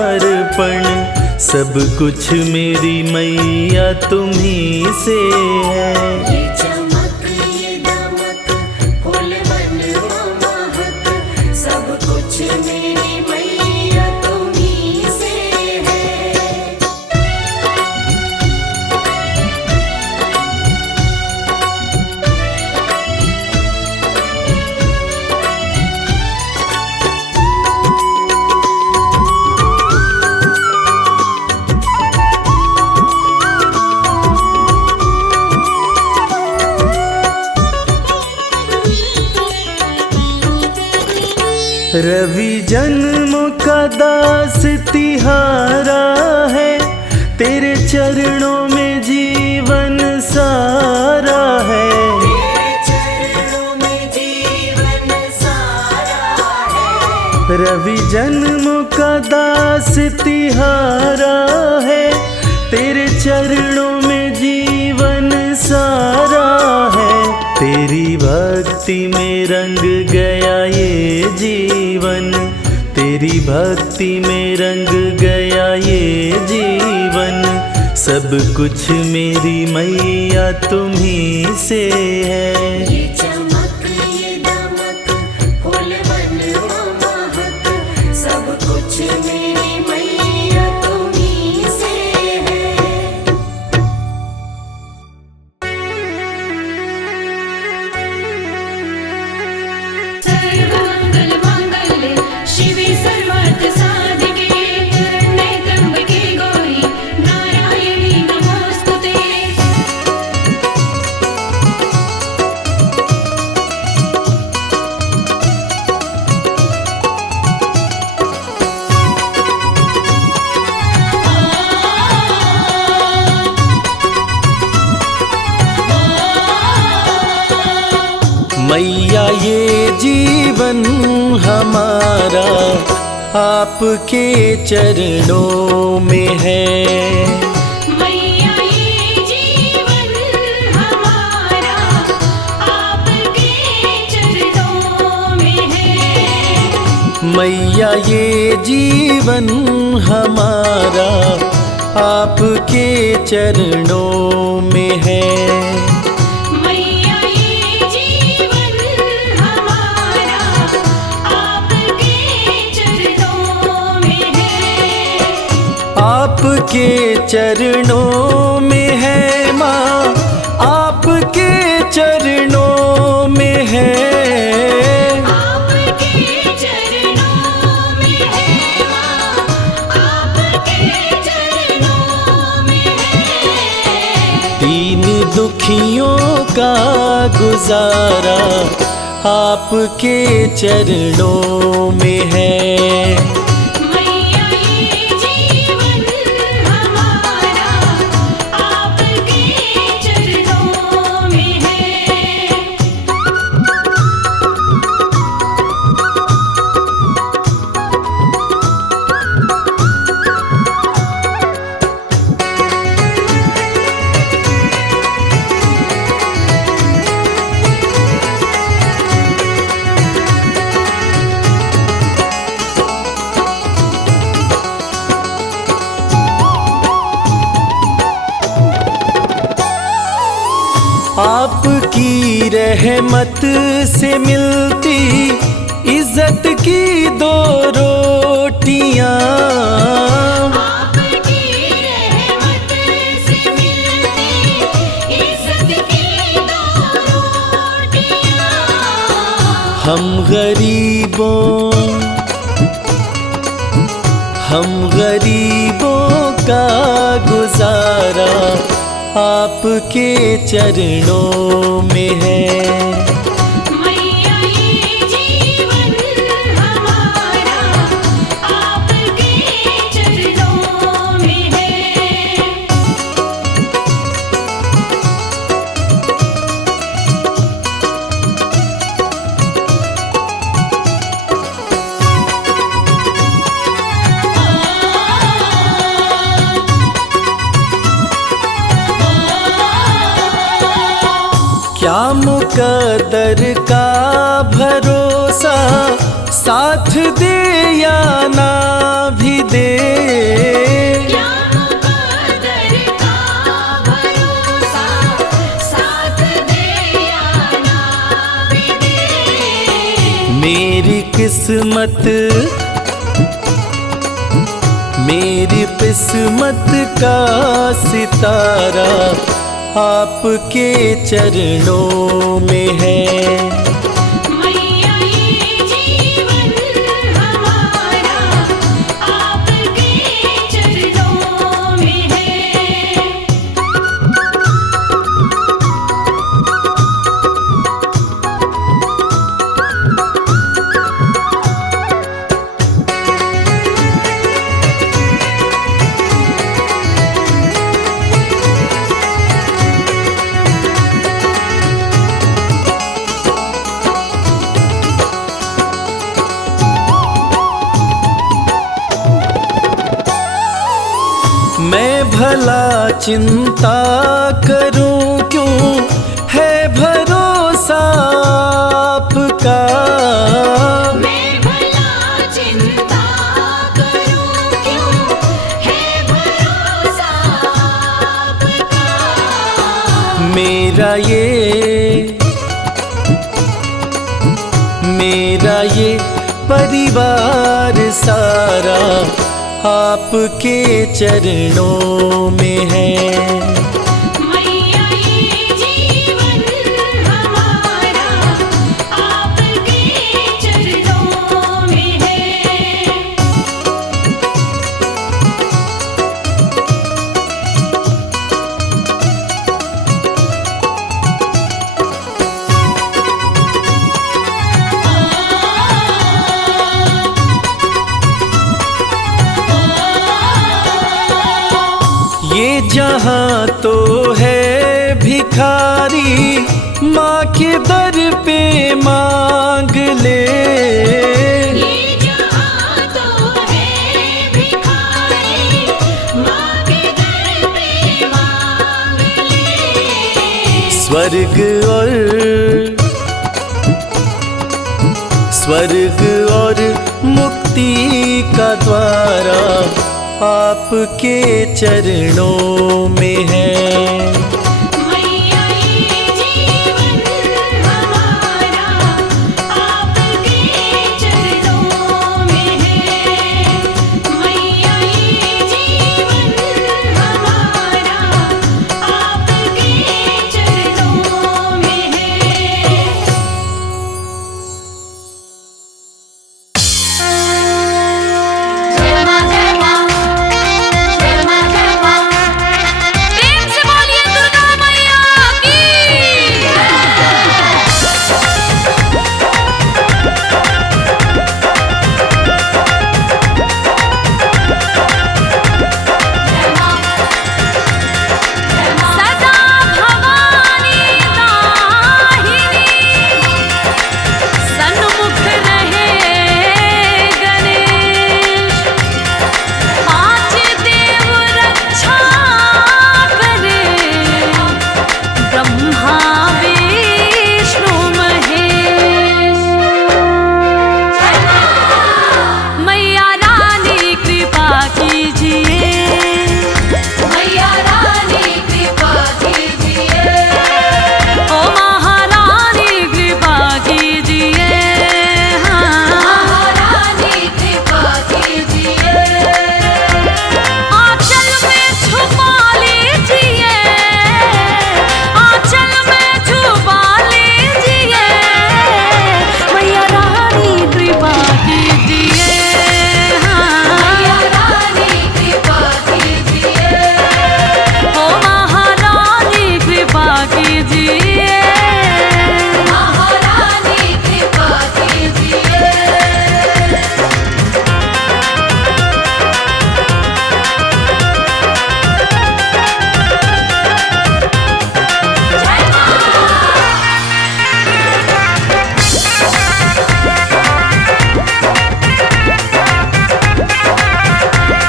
अर्पण, सब कुछ मेरी मैया तुम्ही से है। ये चमक ये दमक फूलवन महक, सब कुछ मेरी मैया तुम्ही से है। रवि जन्मों का दास तिहारा है, तेरे चरणों में जीवन सारा है। तेरे चरणों में जीवन सारा है। रवि जन्मों का दास तिहारा है, तेरे चरणों में जीवन सारा है। तेरी भक्ति में रंग गया ये जीवन, तेरी भक्ति में रंग गया ये जीवन, सब कुछ मेरी मैया तुम्ही से है। ये चमक ये दमक फूलवन महक, सब कुछ मेरी मैया तुम्ही से है। सर्वमंगल मांगल्ये शिवे सर्वार्थ साधिके, शरण्ये त्र्यंबके गौरी नारायणी नमोस्तुते। मैया ये जीवन हमारा आपके चरणों में है। मैया ये जीवन हमारा आपके चरणों में है। मैया ये जीवन हमारा आपके चरणों में है। मैया ये जीवन हमारा आपके चरणों में है। आपके चरणों में है माँ, आपके चरणों में है। आपके चरणों में है माँ, आपके चरणों में है। दीन दुखियों का गुजारा आपके चरणों में है। मैया ये जीवन हमारा आपके चरणों में है। आपकी रहमत से मिलती इज्जत की दो रोटियां। आपकी रहमत से मिलती इज्जत की दो रोटियां। हम गरीबों का गुजारा आपके चरणों में है। मैया ये जीवन हमारा आपके चरणों में है। क्या मुकद्दर का भरोसा साथ दे या ना भी दे। क्या मुकद्दर का भरोसा साथ दे या ना भी दे। मेरी किस्मत का सितारा आपके चरणों में है। मैया ये जीवन हमारा आपके चरणों में है। मैं भला चिंता करूं क्यों है भरोसा आपका। मैं भला चिंता करूं क्यों है भरोसा आपका। मेरा ये परिवार सारा आपके चरणों में है। मैया ये जीवन हमारा आपके चरणों में है। ये जहां तो है भिखारी माँ के दर पे मांग ले। ये जहाँ तो है भिखारी, माँ के दर पे मांग ले। स्वर्ग और मुक्ति का द्वारा आपके चरणों में है। मैया ये जीवन हमारा आपके चरणों में है। मैया ये जीवन हमारा आपके चरणों में है। प्रेम से बोलिए दुर्गा मैया की। सदा भवानी दाहिनी, सन्मुख रहे गणेश। पांच देव रक्षा करे, ब्रह्मा विष्णु महेश। मैया रानी कृपा कीजिए, मैया रानी कृपा कीजिए। ओ महारानी कृपा कीजिए, महारानी कृपा कीजिए। आंचल में छुपा लीजिए, आंचल में छुपा लीजिए। मैया रानी कृपा कीजिए, मैया रानी कृपा कीजिए। ओ महारानी कृपा कीजिए, महारानी कृपा कीजिए।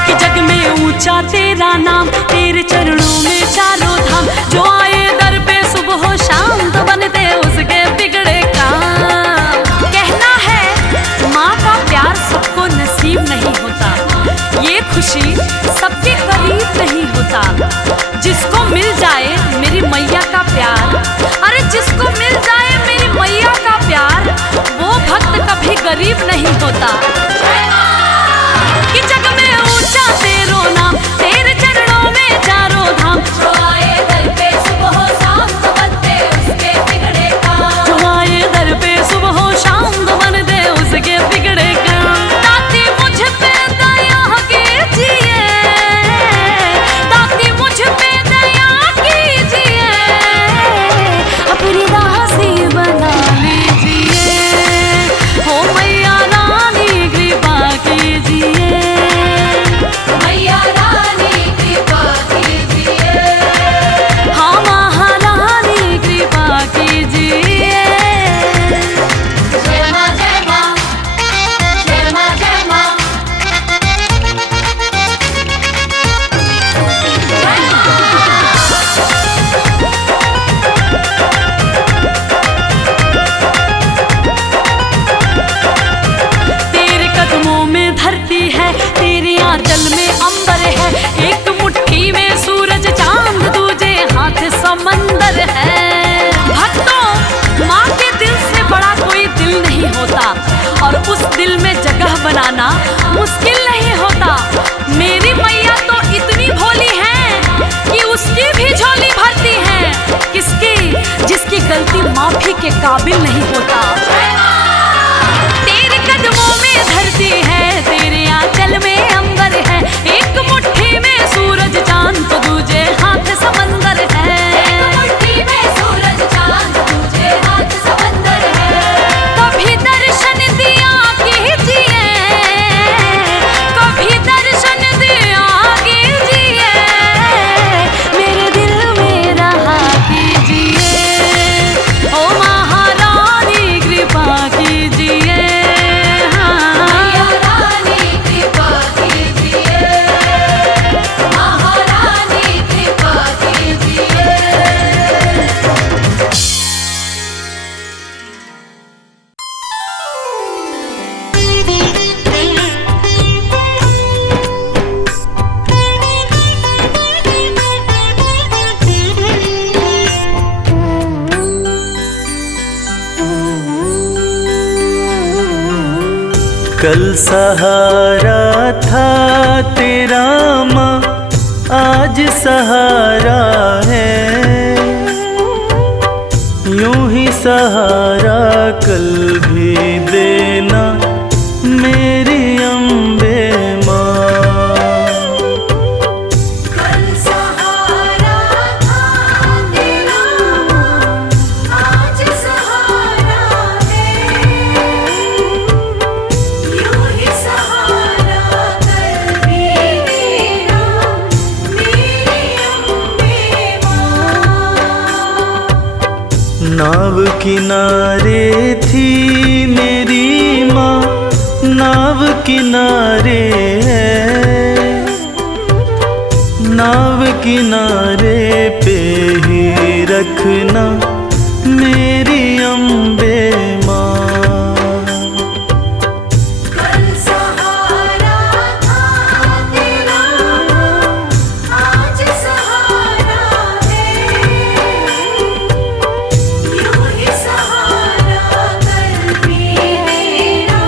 कि जग में ऊंचा तेरा नाम, तेरे चरणों में चारों धाम। जो आए दर पे सुबह हो शाम, तो बनते उसके बिगड़े काम। कहना है माँ का प्यार सबको नसीब नहीं होता, ये खुशी सबके करीब नहीं होता। जिसको मिल जाए मेरी मैया का प्यार, अरे जिसको मिल जाए मेरी मैया का प्यार, वो भक्त कभी गरीब नहीं होता। कि जग में ऊंचा तेरो नाम, तेरे चरणों में चारों धाम। जो आए दर पे सुबह हो शाम, तो बनते उसके बिगड़े काम। जो आए दर पे सुबह हो शाम, तो बनते उसके बिगड़े काम। दाती मुझ पे दया कीजिए, दाती मुझ पे दया कीजिए। अपनी दासी बना लीजिए, हो मैया रानी कृपा कीजिए, मैया रानी कृपा कीजिए। हाँ महारानी कृपा कीजिए। जय माँ जय माँ, जय माँ जय माँ। तेरे कदमों में धरती है, तेरे आंचल में अंबर है। एक मुट्ठी में सूरज चांद, दूजे हाथ समंदर है। भक्तों, माँ के दिल से बड़ा कोई दिल नहीं होता, और उस दिल में जगह बनाना मुश्किल नहीं होता। मेरी मैया तो इतनी भोली है कि उसकी भी झोली भरती है। किसकी? जिसकी गलती माफी के काबिल नहीं होता। तेरे कदमों में धरती है, तेरे आंचल में अंबर है। एक मुट्ठी में सूरज चांद, तो दूजे हाथ समंदर है। एक मुट्ठी में सूरज चांद, दूजे हाथ समंदर है। कभी दर्शन दिया कीजिए, कभी दर्शन दिया कीजिए। मेरे दिल में रहा कीजिए, ओ महाराज कल सहारा था तेरा माँ, आज सहारा है। यूं ही सहारा कल भी देना मेरी अम्बे माँ। कल सहारा था तेरा माँ, आज सहारा है। यूं ही सहारा कल भी देना मेरी अम्बे माँ। नाव किनारे थी मेरी माँ, नाव किनारे है। नाव किनारे पे ही रखना मेरी अम्बे माँ। कल सहारा था तेरा माँ, आज सहारा है। यूं ही सहारा कल भी देना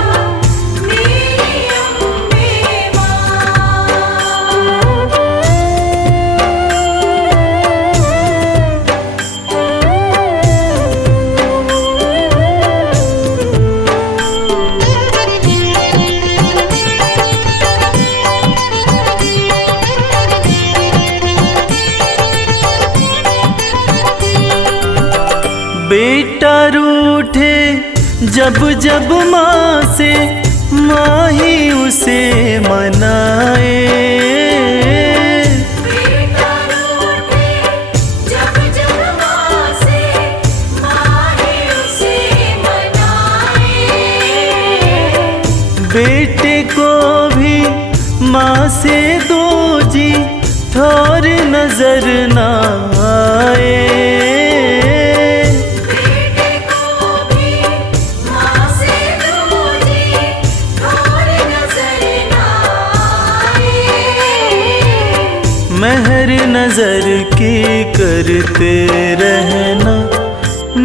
मेरी अम्बे माँ। बेटा रूठे जब जब माँ से, माँ ही उसे मनाए। बेटा रूठे जब जब माँ से, माँ ही उसे मनाए। बेटे को भी माँ से दो जी, थोर नजर ना आए। बेटे को भी माँ से दो जी, थोर नजर ना आए। मेहर नजर की करते रहना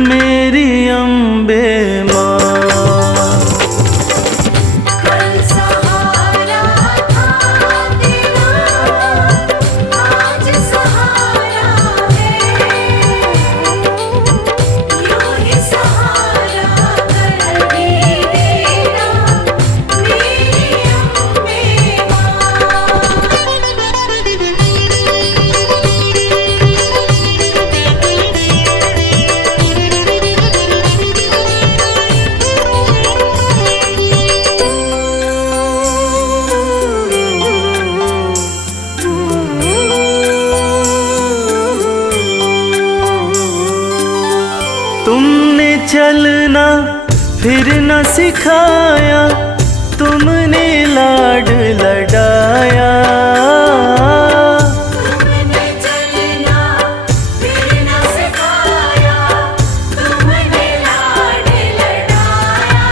मेरी अम्बे माँ। कल सहारा था तेरा माँ, आज सहारा है। यूं ही सहारा कल भी देना मेरी अम्बे माँ। तुमने चलना फिर न सिखाया, तुमने लाड लडाया। तुमने चलना फिर न सिखाया, तुमने लाड लडाया।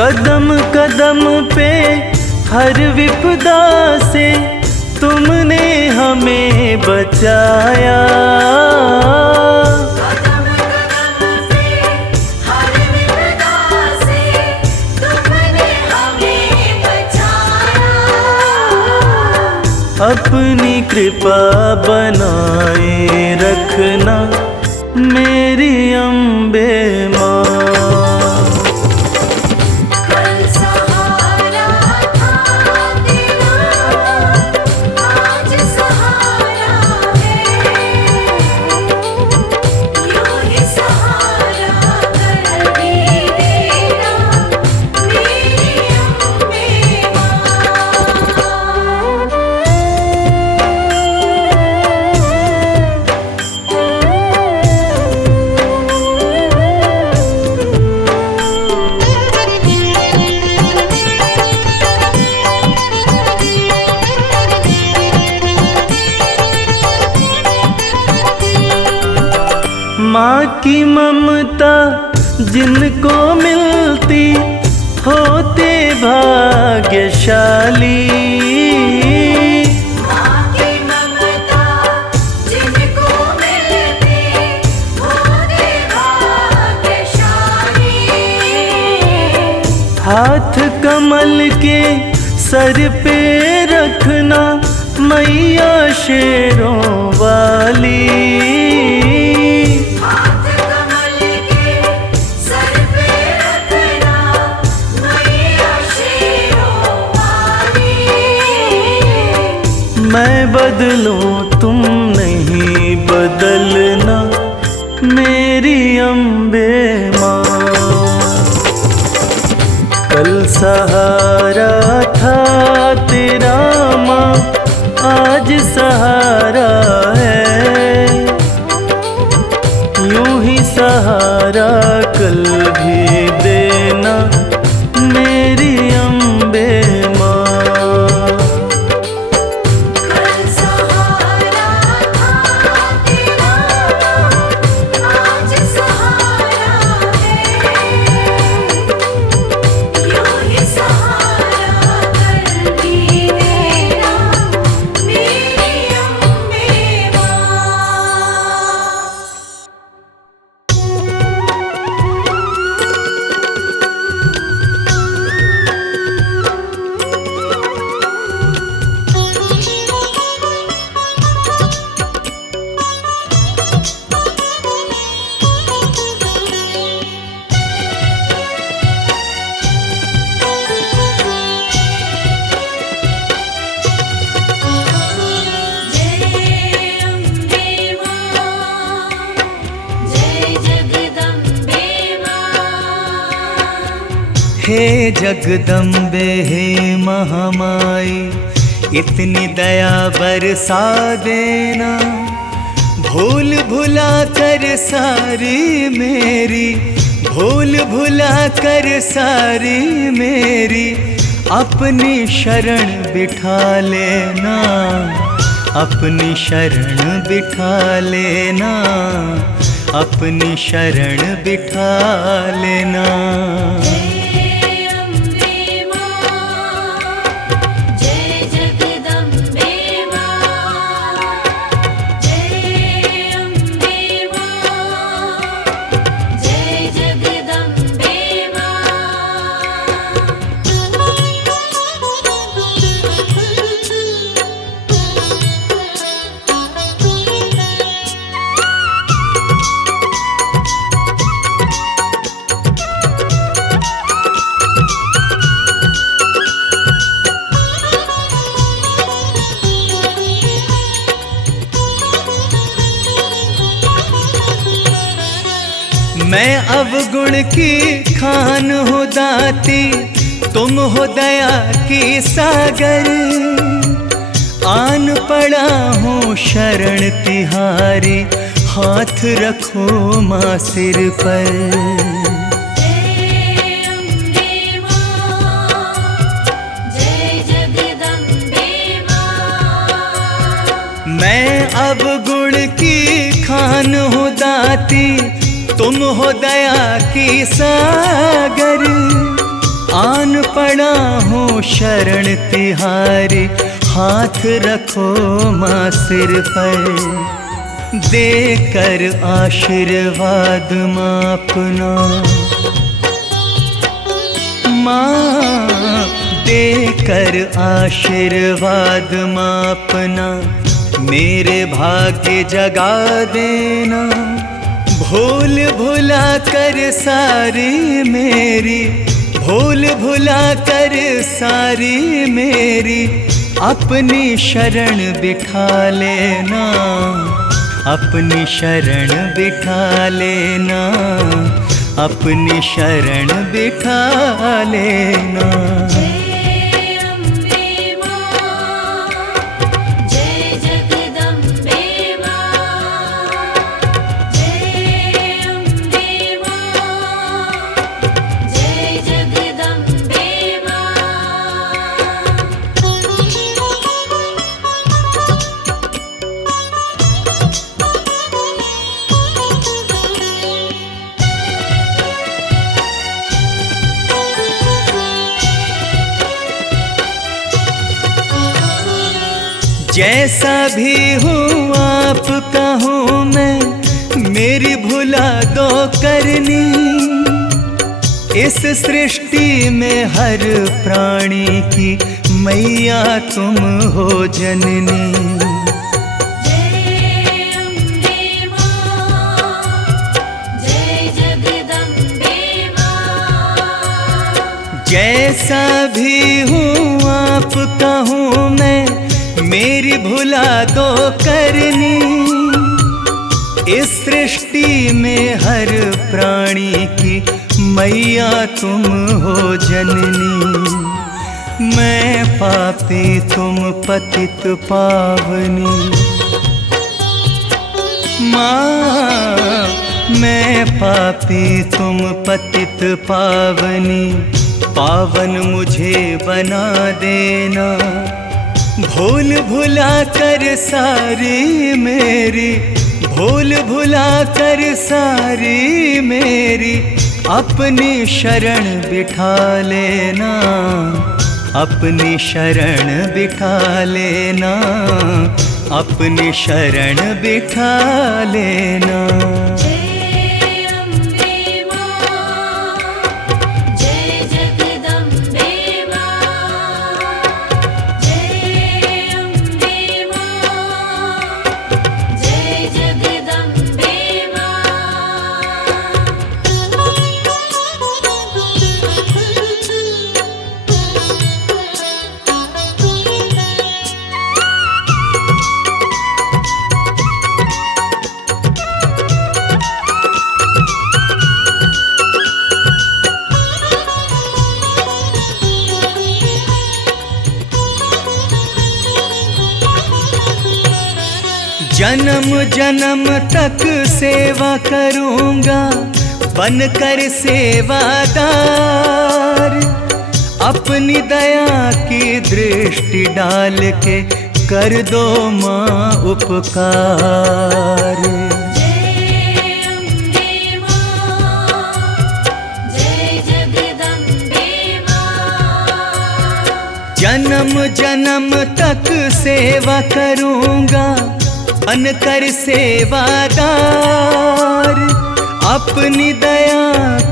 कदम कदम पे हर विपदा से तुमने हमें बचाया। कदम कदम पे हर विपदा से तुमने हमें बचाया। अपनी कृपा बनाए रखना मेरी अम्बे माँ। कल सहारा था तेरा माँ, आज सहारा है। यूं ही सहारा कल भी देना मेरी अम्बे माँ। माँ की ममता जिनको मिलती होते भाग्यशाली। माँ की ममता जिनको मिलती होते भाग्यशाली। हाथ कमल के सर पे रखना मैया शेरों वाली। हाथ कमल के सर पे रखना मैया शेरों वाली। मैं बदलूं तुम नहीं बदलना मेरी अम्बे माँ। कल सहारा था तेरा माँ, आज सहारा है। यूं ही सहारा कल भी देना मेरी अम्बे माँ। कल सहारा था तेरा आज सहारा है। यूं ही सहारा कल भी देना मेरी अम्बे माँ। जय अम्बे माँ, जय जगदम्बे माँ। हे जगदम्बे हे महामाई, इतनी दया बरसा देना। भूल भुला कर सारी मेरी, भूल भुला कर सारी मेरी अपनी शरण बिठा लेना। अपनी शरण बिठा लेना, अपनी शरण बिठा लेना। जय अम्बे माँ, जय जगदम्बे माँ। जय अम्बे माँ, जय जगदम्बे माँ। मैं अवगुण की खान हो दाती, तुम हो दया की सागर। आन पड़ा हूँ शरण तिहारी, हाथ रखो माँ सिर पर। जय अम्बे माँ, जय जगदम्बे माँ। मैं अब गुण की खान हूँ दाती, तुम हो दया की सागर। आन पड़ा हूँ शरण तिहारी, हाथ रखो माँ सिर पर। देकर आशीर्वाद माँ अपना, माँ देकर आशीर्वाद माँ अपना मेरे भाग्य जगा देना। भूल भुला कर सारी मेरी, भूल भुला कर सारी मेरी अपनी शरण बिठा लेना। अपनी शरण बिठा लेना, अपनी शरण बिठा लेना। जय अम्बे माँ, जय जगदम्बे माँ। जय अम्बे माँ, जय जगदम्बे माँ। जैसा भी हूँ आपका हूँ मैं, मेरी भुला दो करनी। इस सृष्टि में हर प्राणी की मैया तुम हो जननी। जय अम्बे मां, जय जगदम्बे मां। जैसा भी हूँ आपका हूँ मैं, मेरी भुला दो करनी। इस सृष्टि में हर प्राणी की मैया तुम हो जननी। मैं पापी तुम पतित पावनी। माँ मैं पापी तुम पतित पावनी। पावन मुझे बना देना, भूल भुला कर सारी मेरी, भूल भुला कर सारी मेरी अपनी शरण बिठा लेना, अपनी शरण बिठा लेना, अपनी शरण बिठा लेना। जय अम्बे मां, जय जगदम्बे मां। जय अम्बे मां, जय जगदम्बे मां। जन्म जन्म तक सेवा करूंगा बनकर सेवादार। अपनी दया की दृष्टि डाल के कर दो माँ उपकार। जय अम्बे मां, जय जगदम्बे मां। जन्म जन्म तक सेवा करूंगा बनकर सेवादार। अपनी दया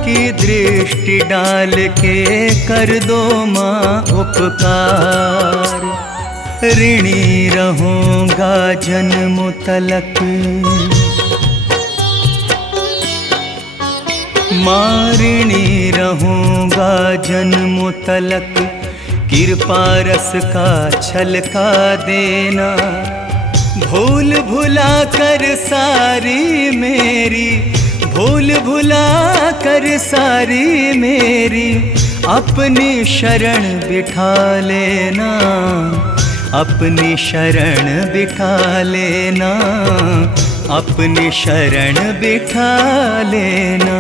की दृष्टि डाल के कर दो माँ उपकार। ऋणी रहूंगा जन्म तलक, माँ ऋणी रहूंगा जन्म तलक। कृपा रस का छलका देना, भूल भुला कर सारी मेरी, भूल भुला कर सारी मेरी अपनी शरण बिठा लेना, अपनी शरण बिठा लेना, अपनी शरण बिठा लेना।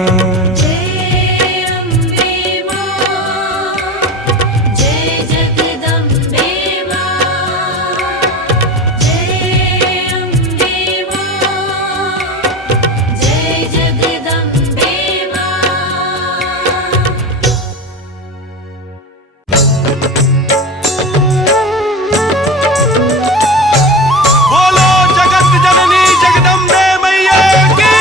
जय अम्बे मां, जय जगदम्बे मां। जय अम्बे मां, जय जगदम्बे मां। बोलो जगत जननी जगदम्बे मैया की।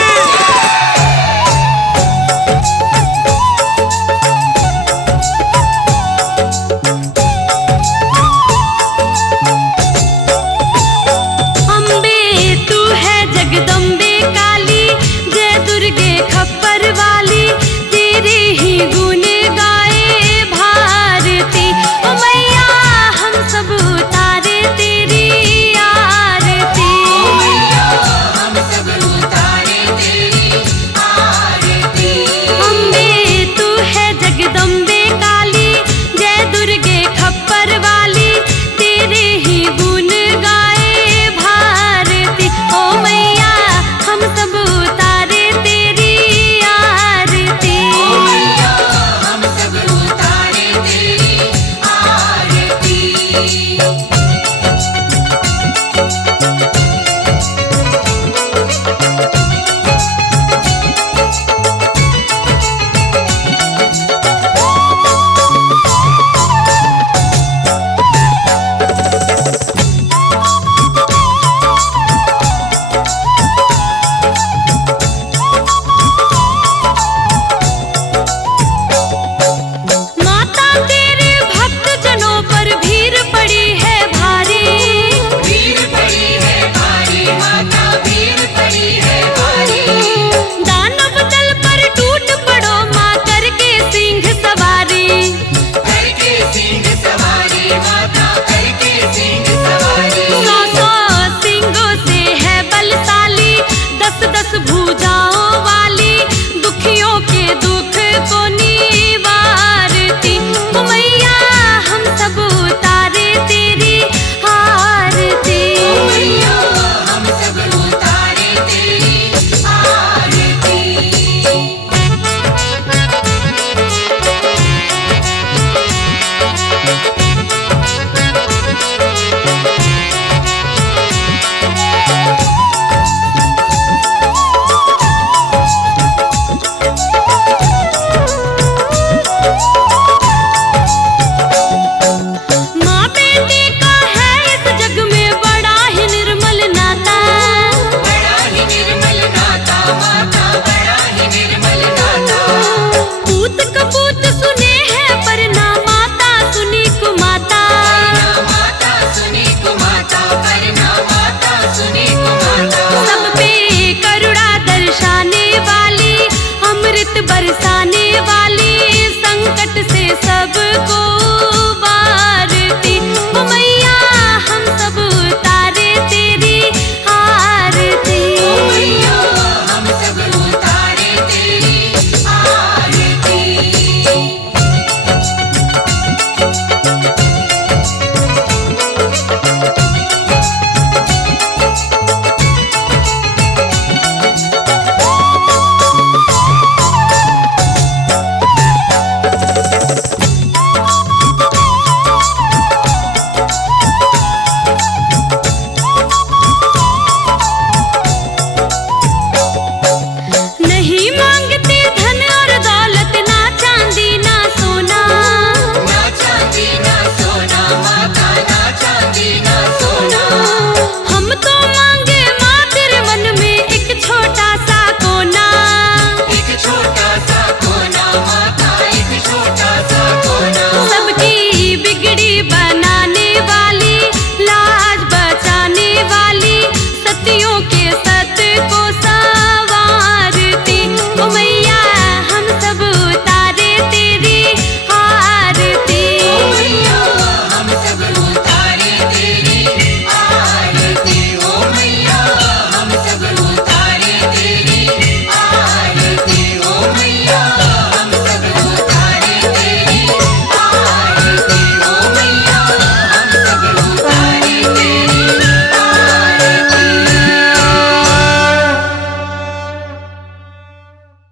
मैया